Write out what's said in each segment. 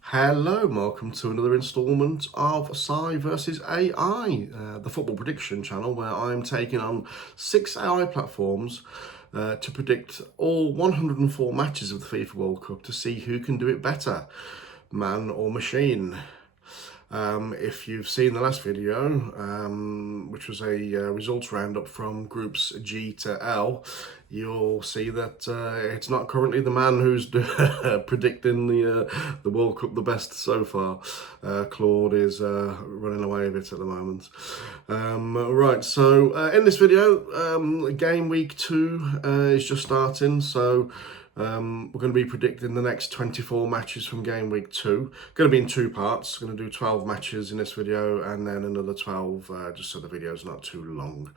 Hello, and welcome to another instalment of Sci versus AI, the football prediction channel, where I'm taking on 6 AI platforms to predict all 104 matches of the FIFA World Cup to see who can do it better, man or machine. If you've seen the last video, which was a results roundup from groups G to L, you'll see that it's not currently the man who's predicting the World Cup the best so far. Claude is running away with it at the moment. Right, so in this video, game week 2 is just starting, so we're going to be predicting the next 24 matches from game week 2. Going to be in 2 parts. Going to do 12 matches in this video and then another 12 just so the video's not too long.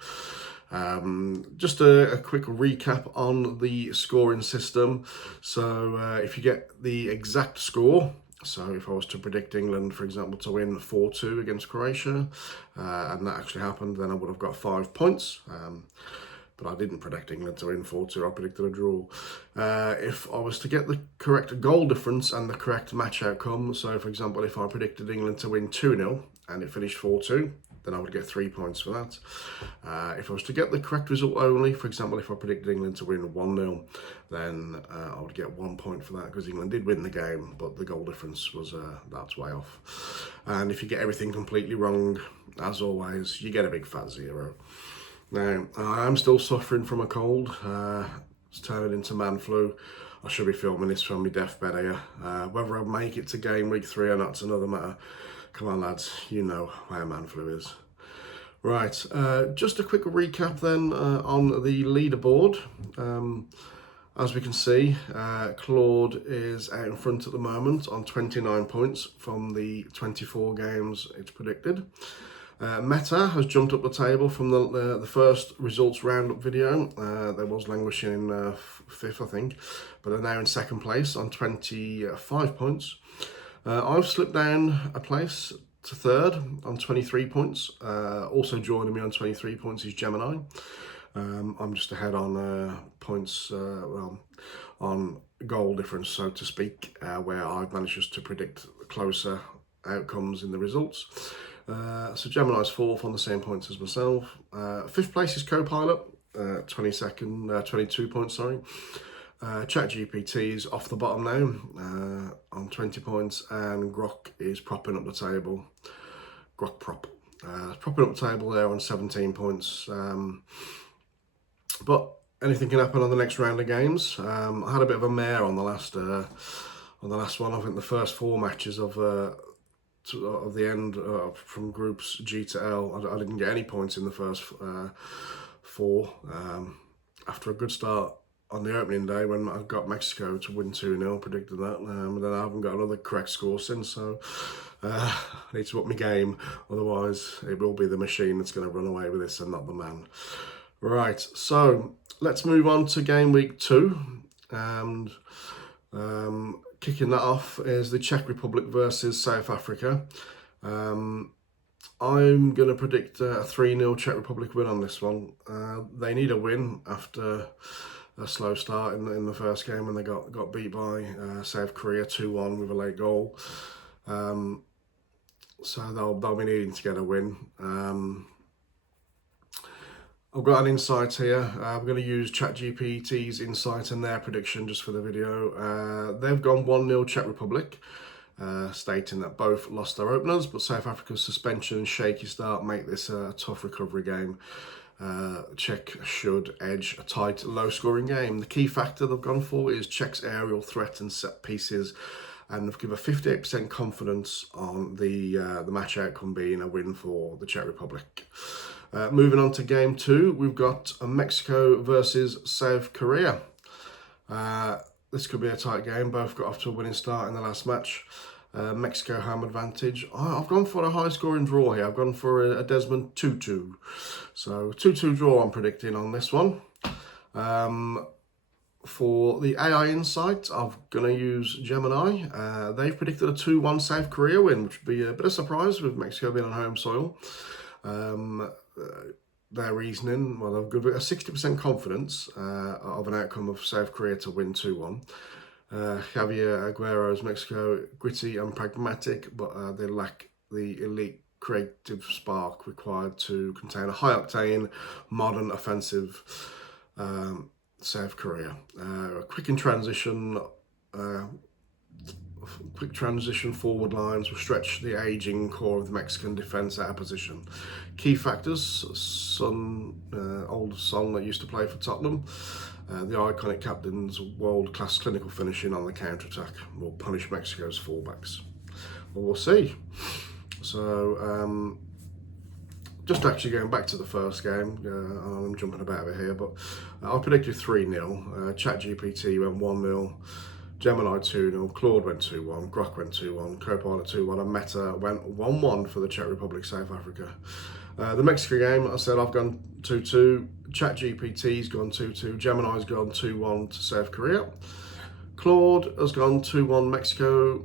Just a quick recap on the scoring system. So if you get the exact score, so if I was to predict England, for example, to win 4-2 against Croatia, and that actually happened, then I would have got 5 points. But I didn't predict England to win 4-2, I predicted a draw. If I was to get the correct goal difference and the correct match outcome, so for example, if I predicted England to win 2-0 and it finished 4-2, then I would get 3 points for that. If I was to get the correct result only, for example, if I predicted England to win 1-0, then I would get 1 point for that because England did win the game, but the goal difference was that's way off. And if you get everything completely wrong, as always, you get a big fat 0. Now, I'm still suffering from a cold. It's turning into man flu. I should be filming this from my deathbed here. Whether I make it to game week 3 or not is another matter. Come on, lads, you know where man flu is. Right, just a quick recap then on the leaderboard. As we can see, Claude is out in front at the moment on 29 points from the 24 games it's predicted. Meta has jumped up the table from the first results roundup video. They was languishing in 5th, I think, but they're now in 2nd place on 25 points. I've slipped down a place to 3rd on 23 points. Also joining me on 23 points is Gemini. I'm just ahead on points, on goal difference, so to speak, where I've managed just to predict closer outcomes in the results. So Gemini's 4th on the same points as myself. 5th place is Copilot, 22 points, sorry. ChatGPT's off the bottom now, on 20 points, and Grok is propping up the table. Grok prop. Propping up the table there on 17 points. But anything can happen on the next round of games. I had a bit of a mare on the last one. I think the first 4 matches of the end from groups G to L, I didn't get any points in the first 4. After a good start on the opening day when I got Mexico to win 2-0, predicted that, and then I haven't got another correct score since, so I need to up my game, otherwise it will be the machine that's going to run away with this and not the man. Right, so let's move on to game week 2, and kicking that off is the Czech Republic versus South Africa. I'm going to predict a 3-0 Czech Republic win on this one. They need a win after a slow start in the first game when they got beat by South Korea 2-1 with a late goal. So they'll be needing to get a win. I've got an insight here. I'm going to use ChatGPT's insight and their prediction just for the video. They've gone 1-0 Czech Republic, stating that both lost their openers, but South Africa's suspension and shaky start make this a tough recovery game. Czech should edge a tight, low-scoring game. The key factor they've gone for is Czech's aerial threat and set pieces, and they've given a 58% confidence on the match outcome being a win for the Czech Republic. Moving on to game 2, we've got Mexico versus South Korea. This could be a tight game. Both got off to a winning start in the last match. Mexico home advantage. I've gone for a high-scoring draw here. I've gone for a Desmond 2-2. So 2-2 draw I'm predicting on this one. For the AI insight, I'm going to use Gemini. They've predicted a 2-1 South Korea win, which would be a bit of a surprise with Mexico being on home soil. Their reasoning, well, they've got a 60% confidence of an outcome of South Korea to win 2-1. Javier Aguero's Mexico, gritty and pragmatic, but they lack the elite creative spark required to contain a high-octane, modern offensive South Korea. Quick transition forward lines will stretch the aging core of the Mexican defence out of position. Key factors: old Son that used to play for Tottenham. The iconic captain's world-class clinical finishing on the counter-attack will punish Mexico's fullbacks. Well, we'll see. So, just actually going back to the first game, I'm jumping about a bit here, but I predicted 3-0. ChatGPT went 1-0. Gemini 2-0, Claude went 2-1, Grok went 2-1, Copilot 2-1, and Meta went 1-1 for the Czech Republic, South Africa. The Mexico game, I said I've gone 2-2, ChatGPT's gone 2-2, Gemini's gone 2-1 to South Korea. Claude has gone 2-1 Mexico,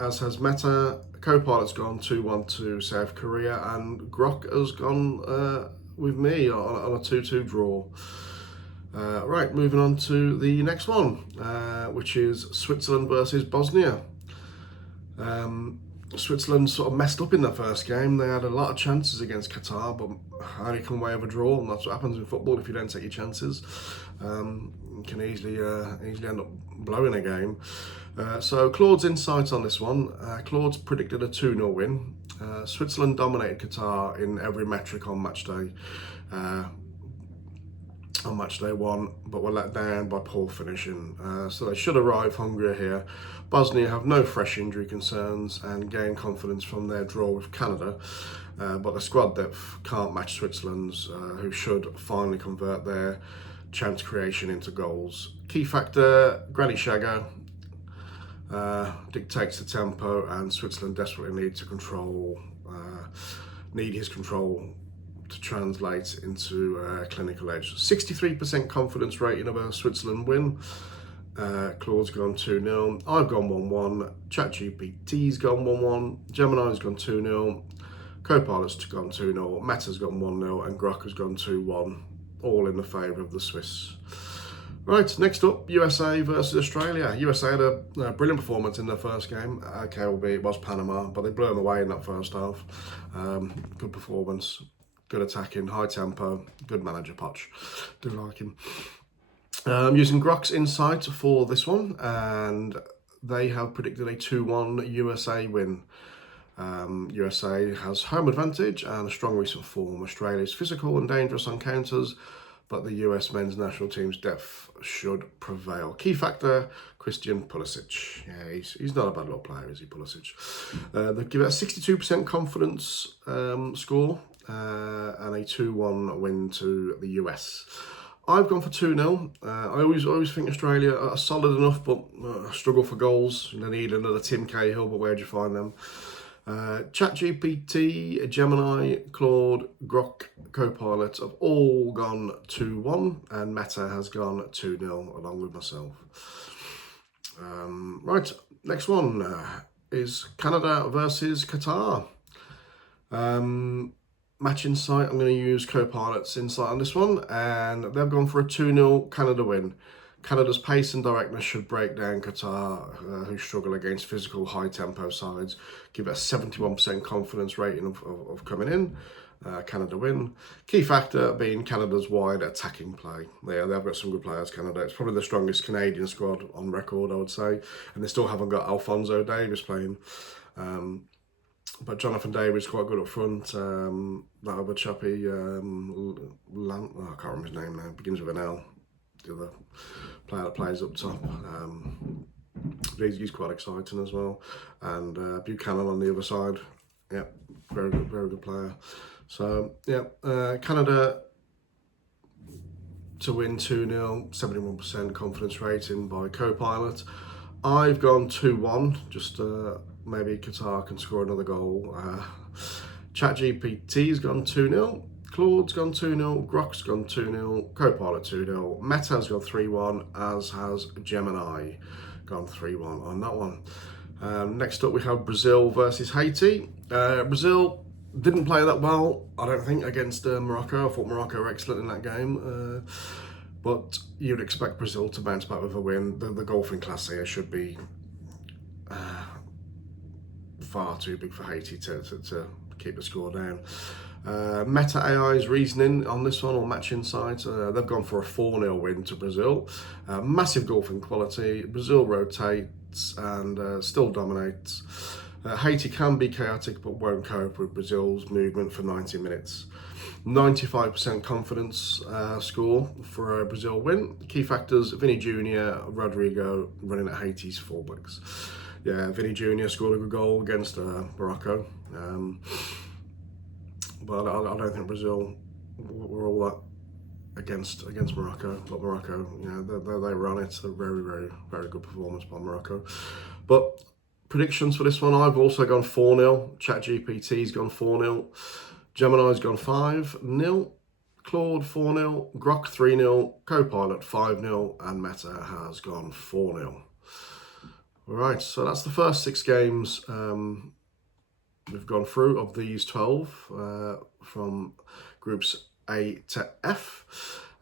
as has Meta. Copilot's gone 2-1 to South Korea, and Grok has gone with me on a 2-2 draw. Right, moving on to the next one, which is Switzerland versus Bosnia. Switzerland sort of messed up in their first game. They had a lot of chances against Qatar, but only come away with a draw, and that's what happens in football if you don't take your chances. You can easily end up blowing a game. So Claude's insights on this one. Claude's predicted a 2-0 win. Switzerland dominated Qatar in every metric on match day. On match day 1, but were let down by poor finishing. So they should arrive hungrier here. Bosnia have no fresh injury concerns and gain confidence from their draw with Canada, but the squad depth can't match Switzerland's, who should finally convert their chance creation into goals. Key factor: Granit Xhaka dictates the tempo, and Switzerland desperately need his control to translate into clinical edge. 63% confidence rating of a Switzerland win. Claude's gone 2-0. I've gone 1-1. ChatGPT's gone 1-1. Gemini's gone 2-0. Copilot's gone 2-0. Meta's gone 1-0. And Grok has gone 2-1. All in the favour of the Swiss. Right, next up, USA versus Australia. USA had a brilliant performance in their first game. Okay, albeit it was Panama, but they blew them away in that first half. Good performance. Good attacking, high tempo, good manager, Poch. Do like him. Using Grok's insight for this one, and they have predicted a 2-1 USA win. USA has home advantage and a strong recent form. Australia is physical and dangerous on counters, but the US men's national team's depth should prevail. Key factor: Christian Pulisic. Yeah, he's not a bad little player, is he, Pulisic? They give it a 62% confidence score. And a 2-1 win to the US. I've gone for 2-0. I always think Australia are solid enough, but struggle for goals. They need another Tim Cahill, but where do you find them? ChatGPT, Gemini, Claude, Grok, Copilot have all gone 2-1, and Meta has gone 2-0 along with myself. Right, next one is Canada versus Qatar. Match insight, I'm going to use Copilot's insight on this one, and they've gone for a 2-0 Canada win. Canada's pace and directness should break down Qatar, who struggle against physical, high-tempo sides. Give it a 71% confidence rating of coming in. Canada win. Key factor being Canada's wide attacking play. Yeah, they've got some good players, Canada. It's probably the strongest Canadian squad on record, I would say, and they still haven't got Alphonso Davies playing. But Jonathan David is quite good up front. That other chappy, I can't remember his name now, begins with an L. The other player that plays up top. He's quite exciting as well. And Buchanan on the other side. Yeah, very good player. So, yeah, Canada to win 2-0, 71% confidence rating by Copilot. I've gone 2-1, just maybe Qatar can score another goal. ChatGPT's gone 2-0, Claude's gone 2-0, Grok's gone 2-0, Copilot 2-0, Meta's gone 3-1, as has Gemini gone 3-1 on that one. Next up we have Brazil versus Haiti. Brazil didn't play that well, I don't think, against Morocco. I thought Morocco were excellent in that game. but you'd expect Brazil to bounce back with a win. The golfing class here should be far too big for Haiti to keep the score down. Meta AI's reasoning on this one, or Match Insight, they've gone for a 4-0 win to Brazil. Massive golfing quality. Brazil rotates and still dominates. Haiti can be chaotic but won't cope with Brazil's movement for 90 minutes. 95% confidence score for a Brazil win. Key factors: Vini Jr., Rodrigo running at Haiti's fullbacks. Yeah, Vini Jr. scored a good goal against Morocco. But I don't think Brazil were all that against Morocco. But Morocco, you know, they ran it. It's a very, very, very good performance by Morocco. But predictions for this one, I've also gone 4-0. ChatGPT's gone 4-0. Gemini's gone 5-0. Claude 4-0. Grok 3-0. Copilot 5-0. And Meta has gone 4-0. All right, so that's the first 6 games we've gone through of these 12 from groups A to F.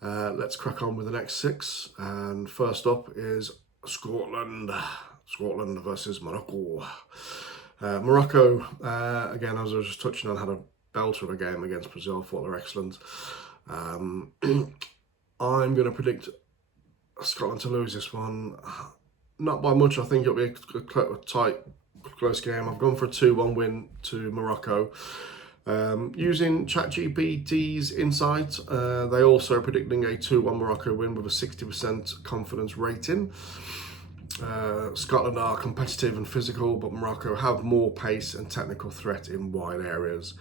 Let's crack on with the next 6. And first up is Scotland. Scotland versus Morocco. Morocco, again, as I was just touching on, had a belter of a game against Brazil. I thought they were excellent. I'm going to predict Scotland to lose this one. Not by much. I think it'll be a tight, close game. I've gone for a 2-1 win to Morocco. Using ChatGPT's insight, they also are predicting a 2-1 Morocco win with a 60% confidence rating. Scotland are competitive and physical, but Morocco have more pace and technical threat in wide areas.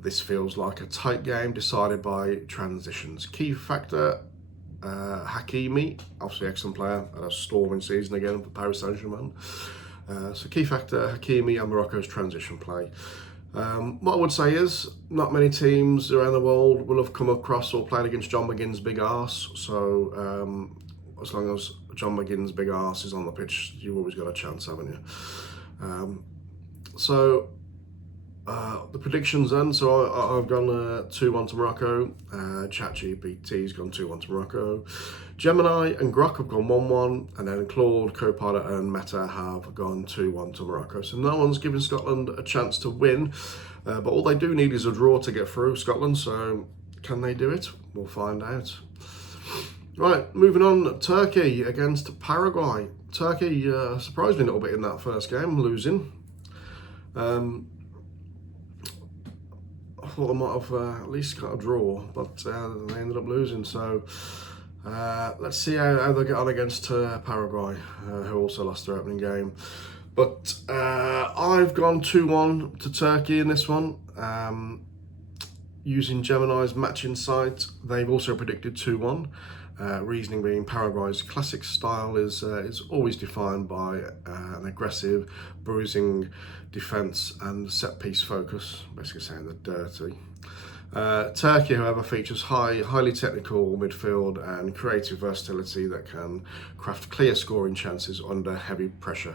This feels like a tight game decided by transitions. Key factor: Hakimi, obviously excellent player, had a storming season again for Paris Saint-Germain. So key factor: Hakimi and Morocco's transition play. What I would say is, not many teams around the world will have come across or played against John McGinn's big arse. So as long as John McGinn's big arse is on the pitch, you've always got a chance, haven't you? The predictions then, so I've gone 2-1 to Morocco. ChatGPT's gone 2-1 to Morocco. Gemini and Grok have gone 1-1, and then Claude, Copilot and Meta have gone 2-1 to Morocco. So no one's given Scotland a chance to win, but all they do need is a draw to get through, Scotland. So can they do it? We'll find out. Right, moving on, Turkey against Paraguay. Turkey surprised me a little bit in that first game, losing. I thought they might have at least got a draw, but they ended up losing. So let's see how they get on against Paraguay, who also lost their opening game. But I've gone 2-1 to Turkey in this one. Using Gemini's Match Insight, they've also predicted 2-1. Reasoning being Paraguay's classic style is always defined by an aggressive, bruising defence and set-piece focus, basically saying they're dirty. Turkey, however, features highly technical midfield and creative versatility that can craft clear scoring chances under heavy pressure.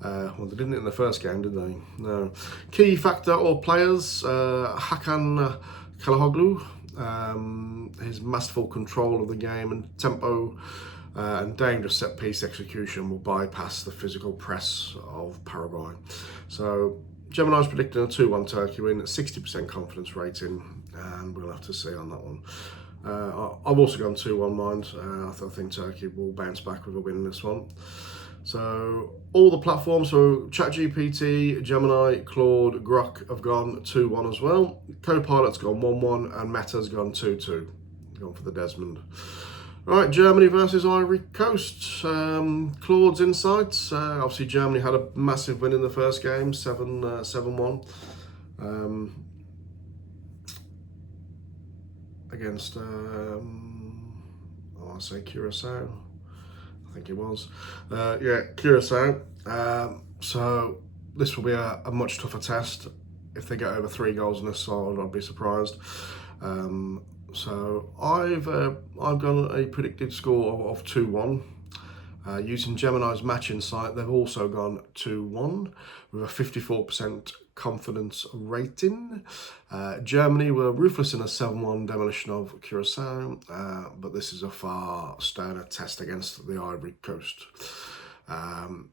Well, they didn't in the first game, did they? No. Key factor or players: Hakan Çalhanoğlu. His masterful control of the game and tempo and dangerous set-piece execution will bypass the physical press of Paraguay. So Gemini's predicting a 2-1 Turkey win at 60% confidence rating, and we'll have to see on that one. I've also gone 2-1 mind. I think Turkey will bounce back with a win in this one. So all the platforms, so ChatGPT, Gemini, Claude, Grok have gone 2-1 as well. Copilot's gone 1-1 and Meta's gone 2-2. Gone for the Desmond. Right, Germany versus Ivory Coast. Claude's insights. Obviously Germany had a massive win in the first game, 7-1. Against, I say Curacao. I think it was. Curacao. So this will be a much tougher test. If they get over 3 goals in this side, I'd be surprised. So I've gone a predicted score of 2-1. Using Gemini's Match Insight, they've also gone 2-1 with a 54% confidence rating. Germany were ruthless in a 7-1 demolition of Curacao, but this is a far sterner test against the Ivory Coast. An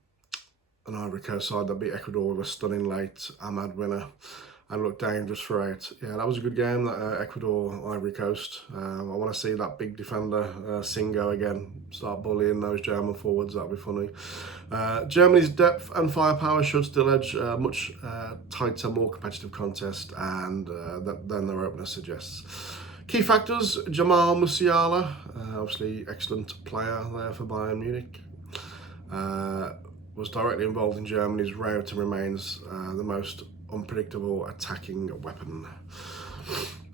Ivory Coast side that beat Ecuador with a stunning late Ahmad winner and looked dangerous throughout. Yeah, that was a good game, that Ecuador-Ivory Coast. I want to see that big defender, Singo, again, start bullying those German forwards. That'd be funny. Germany's depth and firepower should still edge a much tighter, more competitive contest, and than their opener suggests. Key factors: Jamal Musiala, obviously excellent player there for Bayern Munich. Was directly involved in Germany's rout and remains the most unpredictable attacking weapon.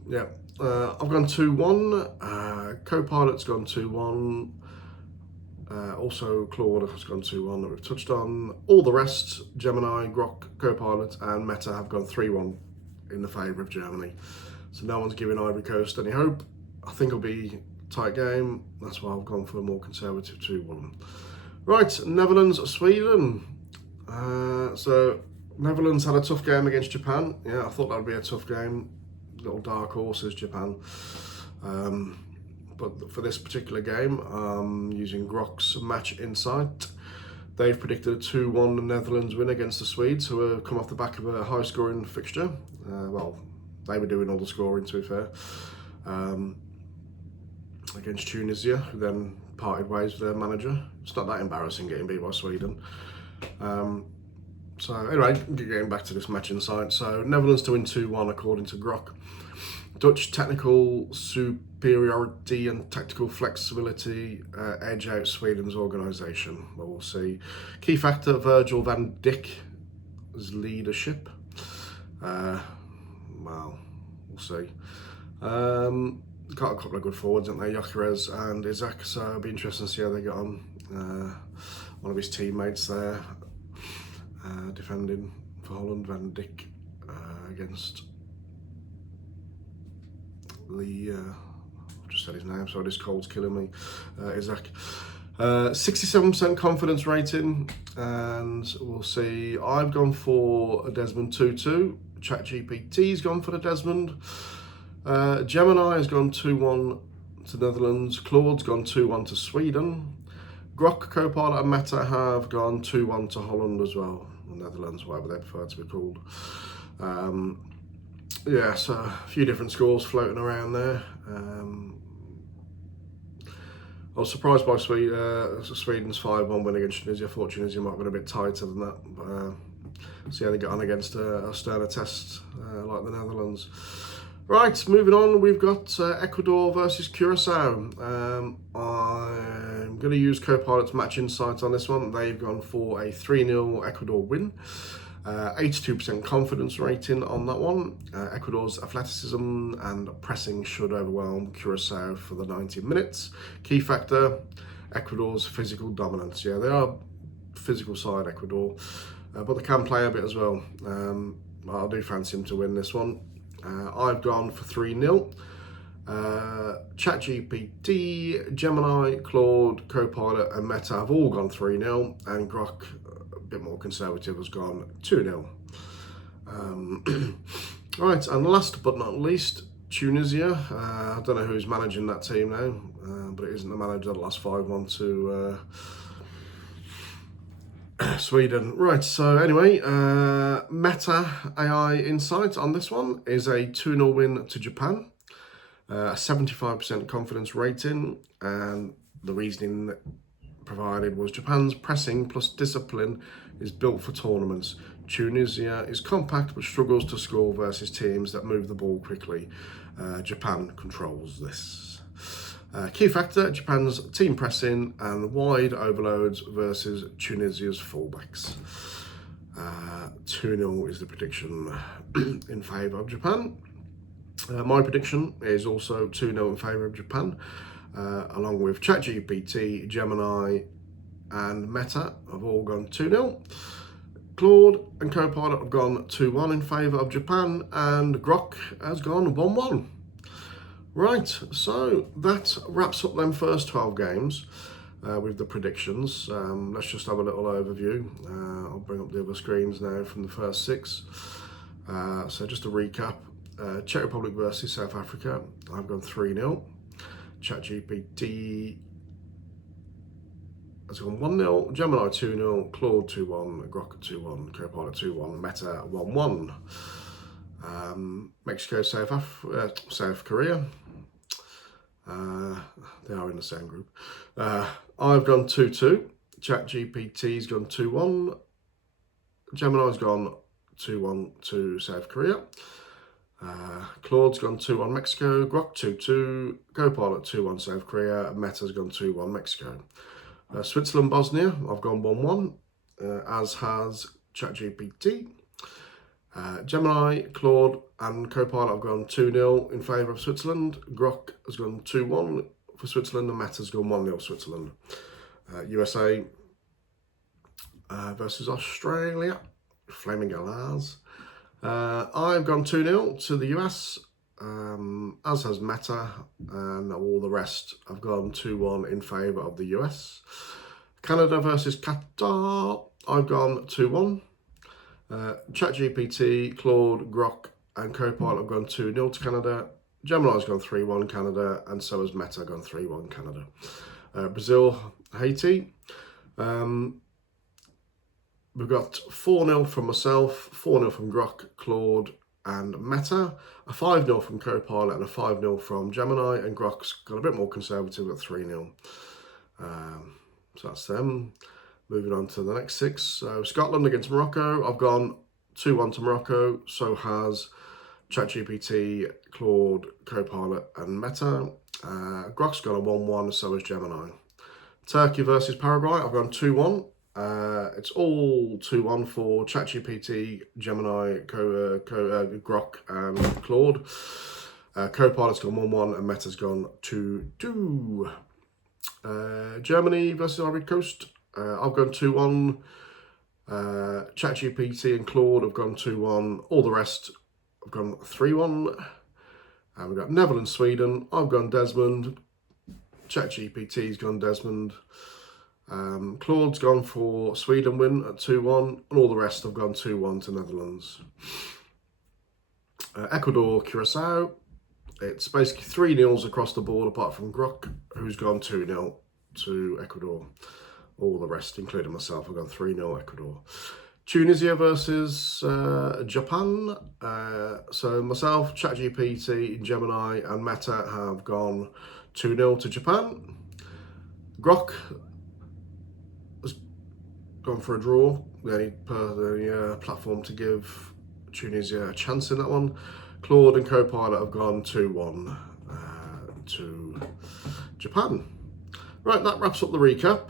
Yeah, I've gone 2-1. Co-Pilot's gone 2-1. Also, Claude has gone 2-1 that we've touched on. All the rest, Gemini, Grok, Co-Pilot and Meta have gone 3-1 in the favour of Germany. So no one's giving Ivory Coast any hope. I think it'll be a tight game. That's why I've gone for a more conservative 2-1. Right, Netherlands, Sweden. So Netherlands had a tough game against Japan. Yeah, I thought that would be a tough game. Little dark horses, Japan. But for this particular game, using Grok's Match Insight, they've predicted a 2-1 Netherlands win against the Swedes, who have come off the back of a high-scoring fixture. Well, they were doing all the scoring, to be fair. Against Tunisia, who then parted ways with their manager. It's not that embarrassing getting beat by Sweden. So anyway, getting back to this Match Insight. So Netherlands to win 2-1 according to Grok. Dutch technical superiority and tactical flexibility edge out Sweden's organisation. Well, we'll see. Key factor: Virgil van Dijk's leadership. Well, we'll see. Got a couple of good forwards, haven't they? Gyökeres and Isaac, so it'll be interesting to see how they get on. One of his teammates there defending for Holland, Van Dijk, against the I've just said his name, so this cold's killing me. Isaac. 67% confidence rating, and we'll see. I've gone for a Desmond Tutu. ChatGPT's gone for the Desmond. Gemini has gone 2-1 to Netherlands. Claude's gone 2-1 to Sweden. Grok, Co-Pilot and Meta have gone 2-1 to Holland as well. Or Netherlands, whatever they prefer to be called. Yeah, so a few different scores floating around there. I was surprised by Sweden's 5-1 win against Tunisia. I thought Tunisia might have been a bit tighter than that. But see how they get on against a sterner test like the Netherlands. Right, moving on, we've got Ecuador versus Curacao. I'm going to use Co-Pilot's Match Insight on this one. They've gone for a 3-0 Ecuador win. 82% confidence rating on that one. Ecuador's athleticism and pressing should overwhelm Curacao for the 90 minutes. Key factor: Ecuador's physical dominance. Yeah, they are physical side, Ecuador, but they can play a bit as well. I do fancy them to win this one. I've gone for 3-0. ChatGPT, Gemini, Claude, Co-Pilot and Meta have all gone 3-0, and Grok, a bit more conservative, has gone 2-0. Right, and last but not least, Tunisia. I don't know who's managing that team now, but it isn't the manager that lost 5-1 to Sweden. Right, so anyway, Meta AI Insight on this one is a 2-0 win to Japan. 75% confidence rating, and the reasoning provided was Japan's pressing plus discipline is built for tournaments. Tunisia is compact but struggles to score versus teams that move the ball quickly. Japan controls this. Key factor: Japan's team pressing and wide overloads versus Tunisia's fullbacks. 2-0 is the prediction in favour of Japan. My prediction is also 2-0 in favour of Japan, along with ChatGPT, Gemini and Meta have all gone 2-0. Claude and Co-Pilot have gone 2-1 in favour of Japan, and Grok has gone 1-1. Right, so that wraps up them first 12 games with the predictions. Let's just have a little overview. I'll bring up the other screens now from the first 6. So just to recap, Czech Republic versus South Africa, I've gone 3-0. ChatGPT has gone 1-0, Gemini 2-0, Claude 2-1, Grok 2-1, Copilot 2-1, Meta 1-1. Mexico, South Korea. They are in the same group. I've gone 2-2. ChatGPT's gone 2-1. Gemini's gone 2-1 to South Korea. Claude's gone 2-1 Mexico. Grok 2-2. Copilot 2-1 South Korea. Meta's gone 2-1 Mexico. Switzerland, Bosnia, I've gone 1-1, as has ChatGPT. Gemini, Claude and Copilot have gone 2-0 in favour of Switzerland. Grok has gone 2-1 for Switzerland and Meta's gone 1-0 Switzerland. USA versus Australia, Flaming Galahs. I've gone 2-0 to the US, as has Meta, and all the rest have gone 2-1 in favour of the US. Canada versus Qatar, I've gone 2-1. ChatGPT, Claude, Grok and Copilot have gone 2-0 to Canada. Gemini's gone 3-1 Canada, and so has Meta gone 3-1 Canada. Brazil, Haiti. We've got 4-0 from myself, 4-0 from Grok, Claude and Meta, a 5-0 from Copilot and a 5-0 from Gemini, and Grok's got a bit more conservative at 3-0. So that's them. Moving on to the next 6. So Scotland against Morocco, I've gone 2-1 to Morocco, so has ChatGPT, Claude, Copilot and Meta. Grok's got a 1-1, so has Gemini. Turkey versus Paraguay, I've gone 2-1. It's all 2-1 for ChatGPT, Gemini, Grok and Claude. Copilot's gone 1-1 and Meta's gone 2-2. Germany versus Ivory Coast, I've gone 2-1. ChatGPT and Claude have gone 2-1. All the rest have gone 3-1. And we've got Netherlands, Sweden. I've gone Desmond. ChatGPT's gone Desmond. Claude's gone for Sweden win at 2-1, and all the rest have gone 2-1 to Netherlands. Ecuador, Curacao. It's basically 3-0s across the board, apart from Grok, who's gone 2-0 to Ecuador. All the rest, including myself, have gone 3-0 Ecuador. Tunisia versus Japan. So myself, ChatGPT, Gemini and Meta have gone 2-0 to Japan. Grok has gone for a draw. The only platform to give Tunisia a chance in that one. Claude and Copilot have gone 2-1 to Japan. Right, that wraps up the recap.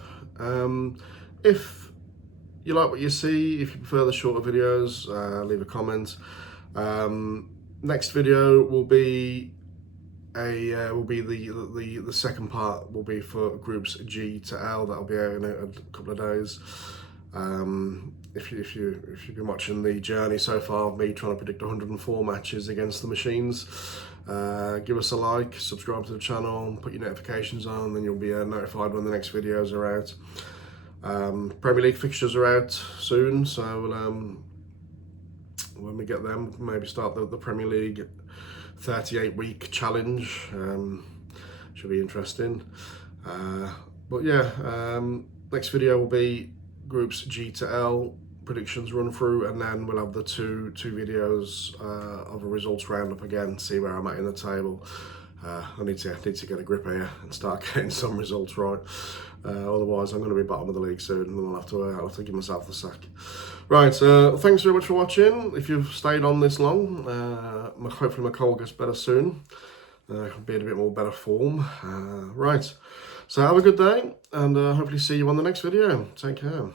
If you like what you see, if you prefer the shorter videos, leave a comment. Next video will be the second part will be for groups G to L. That'll be out in a couple of days. If you've been watching the journey so far of me trying to predict 104 matches against the machines, give us a like, subscribe to the channel, put your notifications on, then you'll be notified when the next videos are out. Premier League fixtures are out soon, so when we get them, maybe start the Premier League 38-week challenge. Should be interesting. But yeah, next video will be groups G to L predictions run through, and then we'll have the two videos of a results roundup again, see where I'm at in the table. I need to get a grip here and start getting some results right. Otherwise, I'm going to be bottom of the league soon, and I'll have to give myself the sack. Right, thanks very much for watching. If you've stayed on this long, hopefully my cold gets better soon. I'll be in a bit more better form. Right, so have a good day, and hopefully see you on the next video. Take care.